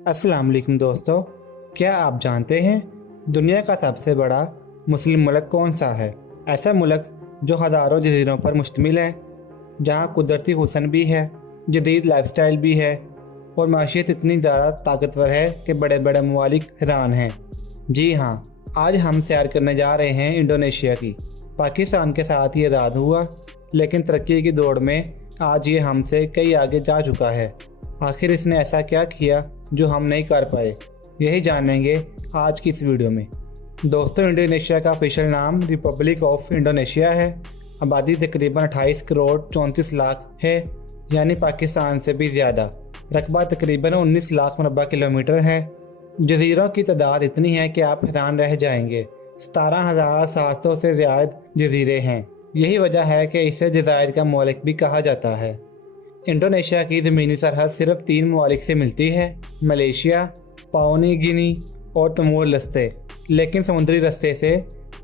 अस्सलाम वालेकुम दोस्तों, क्या आप जानते हैं दुनिया का सबसे बड़ा मुस्लिम मुल्क कौन सा है? ऐसा मुल्क जो हज़ारों जजीरों पर मुश्तमिल है, जहाँ कुदरती हुस्न भी है, जदीद लाइफस्टाइल भी है और माशियत इतनी ज़्यादा ताकतवर है कि बड़े बड़े ममालिक हैरान हैं। जी हाँ, आज हम सैर करने जा रहे हैं इंडोनेशिया की। पाकिस्तान के साथ ही आज़ाद हुआ, लेकिन तरक्की की दौड़ में आज ये हमसे कई आगे जा चुका है। आखिर इसने ऐसा क्या किया जो हम नहीं कर पाए, यही जानेंगे आज की इस वीडियो में। दोस्तों, इंडोनेशिया का ऑफिशियल नाम रिपब्लिक ऑफ इंडोनेशिया है। आबादी तकरीबन 28 करोड़ 34 लाख है, यानी पाकिस्तान से भी ज़्यादा। रकबा तकरीबन 19 लाख मुरबा किलोमीटर है। जजीरों की तादाद इतनी है कि आप हैरान रह जाएंगे। 17,700 से ज़्यादा जजीरे हैं। यही वजह है कि इसे जज़ायर का मुल्क भी कहा जाता है। इंडोनेशिया की ज़मीनी सरहद सिर्फ 3 ममालिक से मिलती है, मलेशिया, पापुआ न्यू गिनी और तिमोर लस्ते। लेकिन समुद्री रास्ते से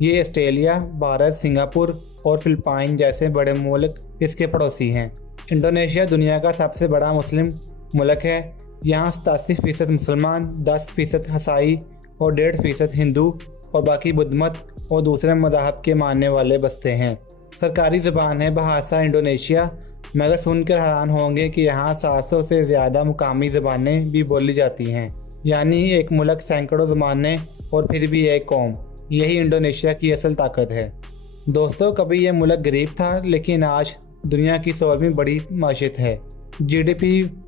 ये ऑस्ट्रेलिया, भारत, सिंगापुर और फिलिपाइन जैसे बड़े मुल्क इसके पड़ोसी हैं। इंडोनेशिया दुनिया का सबसे बड़ा मुस्लिम मुल्क है। यहाँ 87% मुसलमान, 10% ईसाई और 1.5% हिंदू और बाकी बुद्ध मत और दूसरे मज़हब के मानने वाले बसते हैं। सरकारी ज़बान है बहासा इंडोनेशिया, मगर सुनकर हैरान होंगे कि यहाँ 700 से ज़्यादा मुकामी ज़बानें भी बोली जाती हैं। यानी एक मुल्क सैकड़ों ज़बानें और फिर भी एक कौम। यही इंडोनेशिया की असल ताकत है। दोस्तों, कभी यह मुल्क गरीब था, लेकिन आज दुनिया की 100वीं बड़ी माशियत है। GDP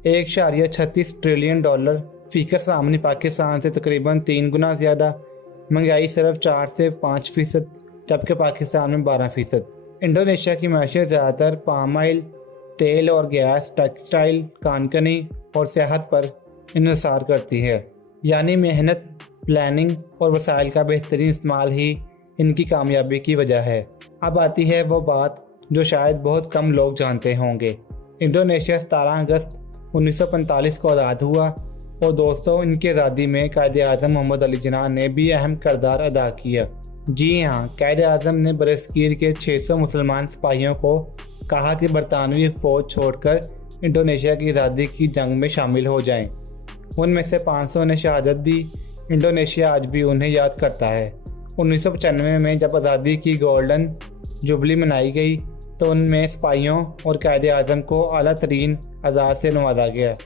1.36 ट्रिलियन डॉलर, फ़ीकर सामने पाकिस्तान से तकरीबन 3 गुना ज़्यादा। महंगाई सिर्फ 4 से 5%, जबकि पाकिस्तान में 12%। इंडोनेशिया की माशियत ज़्यादातर पाम ऑयल, तेल और गैस, टेक्सटाइल, कानकनी और सेहत पर इन्हिसार करती है। यानी मेहनत, प्लानिंग और वसाइल का बेहतरीन इस्तेमाल ही इनकी कामयाबी की वजह है। अब आती है वो बात जो शायद बहुत कम लोग जानते होंगे। इंडोनेशिया 17 अगस्त 1945 को आज़ाद हुआ और दोस्तों, इनकी आज़ादी में कायदे आज़म मोहम्मद अली जिन्ना ने भी अहम किरदार अदा किया। जी हाँ, कायदे आज़म ने बरसगीर के 600 मुसलमान सिपाहियों को कहा कि बरतानवी फ़ौज छोड़कर इंडोनेशिया की आज़ादी की जंग में शामिल हो जाएं। उनमें से 500 ने शहादत दी। इंडोनेशिया आज भी उन्हें याद करता है। 1995 में जब आज़ादी की गोल्डन जुबली मनाई गई तो उनमें सिपाहियों और कायदे आज़म को आला तरीन एजाज़ से नवाजा गया।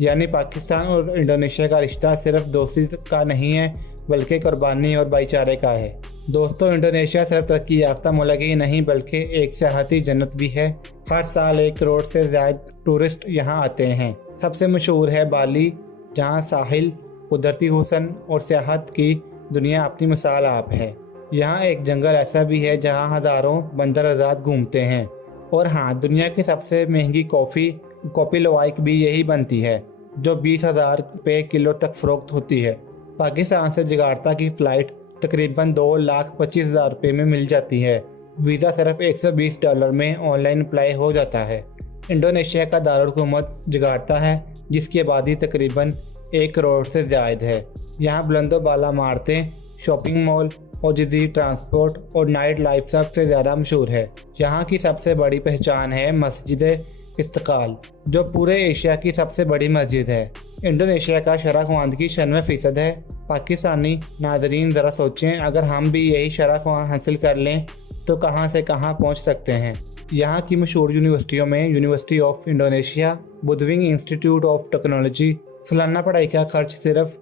यानी पाकिस्तान और इंडोनेशिया का रिश्ता सिर्फ दोस्ती का नहीं है, बल्कि कुर्बानी और भाईचारे का है। दोस्तों, इंडोनेशिया सिर्फ तरक्की याफ्ता मुल्क ही नहीं, बल्कि एक सियाहती जन्नत भी है। हर साल 1 करोड़ से ज़्यादा टूरिस्ट यहाँ आते हैं। सबसे मशहूर है बाली, जहाँ साहिल, कुदरती हुस्न और सियाहत की दुनिया अपनी मिसाल आप है। यहाँ एक जंगल ऐसा भी है जहाँ हज़ारों बंदर आज़ाद घूमते हैं। और हाँ, दुनिया की सबसे महंगी कॉफ़ी लवाइक भी यही बनती है, जो 20,000 रुपये किलो तक फ़रोख्त होती है। पाकिस्तान से जकार्ता की फ़्लाइट तकरीबन 2,25,000 रुपये में मिल जाती है। वीज़ा सिर्फ $120 में ऑनलाइन अप्लाई हो जाता है। इंडोनेशिया का दारुल-हुकूमत जकार्ता है, जिसकी आबादी तकरीबन 1 करोड़ से ज़्यादा है। यहाँ बुलंदो बाला इमारतें, शॉपिंग मॉल और जदीद ट्रांसपोर्ट और नाइट लाइफ सबसे ज़्यादा मशहूर है। यहाँ की सबसे बड़ी पहचान है मस्जिद इस्तिक़लाल, जो पूरे एशिया की सबसे बड़ी मस्जिद है। इंडोनेशिया का शरह ख्वानदगी 96% है। पाकिस्तानी नाजरीन ज़रा सोचें, अगर हम भी यही शरह ख्वान हासिल कर लें तो कहाँ से कहाँ पहुँच सकते हैं। यहाँ की मशहूर यूनिवर्सिटियों में यूनिवर्सिटी ऑफ इंडोनेशिया, बुदविंग इंस्टीट्यूट ऑफ टेक्नोलॉजी। सालाना पढ़ाई का खर्च सिर्फ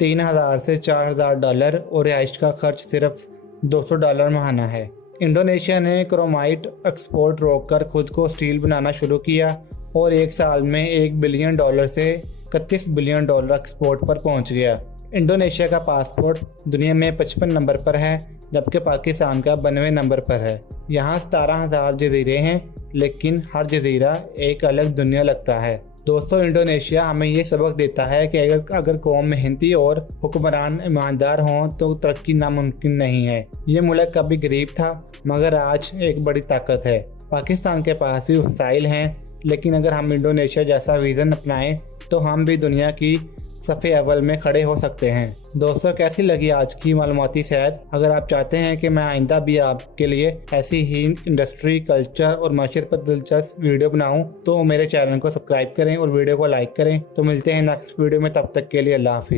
$3,000 से $4,000 और रिहाइश का खर्च सिर्फ $200 माहाना है। इंडोनेशिया ने क्रोमाइट एक्सपोर्ट रोककर खुद को स्टील बनाना शुरू किया और एक साल में $1 बिलियन से $31 बिलियन एक्सपोर्ट पर पहुंच गया। इंडोनेशिया का पासपोर्ट दुनिया में 55 नंबर पर है, जबकि पाकिस्तान का 92 नंबर पर है। यहाँ 17,000 जजीरे हैं, लेकिन हर जजीरा एक अलग दुनिया लगता है। दोस्तों, इंडोनेशिया हमें ये सबक देता है कि अगर कौम मेहनती और हुक्मरान ईमानदार हों तो तरक्की नामुमकिन नहीं है। ये मुल्क कभी गरीब था, मगर आज एक बड़ी ताकत है। पाकिस्तान के पास भी वसाइल हैं, लेकिन अगर हम इंडोनेशिया जैसा विज़न अपनाएं तो हम भी दुनिया की सफ़े अव्वल में खड़े हो सकते हैं। दोस्तों, कैसी लगी आज की मालूमाती सैर? अगर आप चाहते हैं कि मैं आइंदा भी आपके लिए ऐसी ही इंडस्ट्री, कल्चर और माशियत पर दिलचस्प वीडियो बनाऊं तो मेरे चैनल को सब्सक्राइब करें और वीडियो को लाइक करें। तो मिलते हैं नेक्स्ट वीडियो में, तब तक के लिए अल्लाह हाफिज़।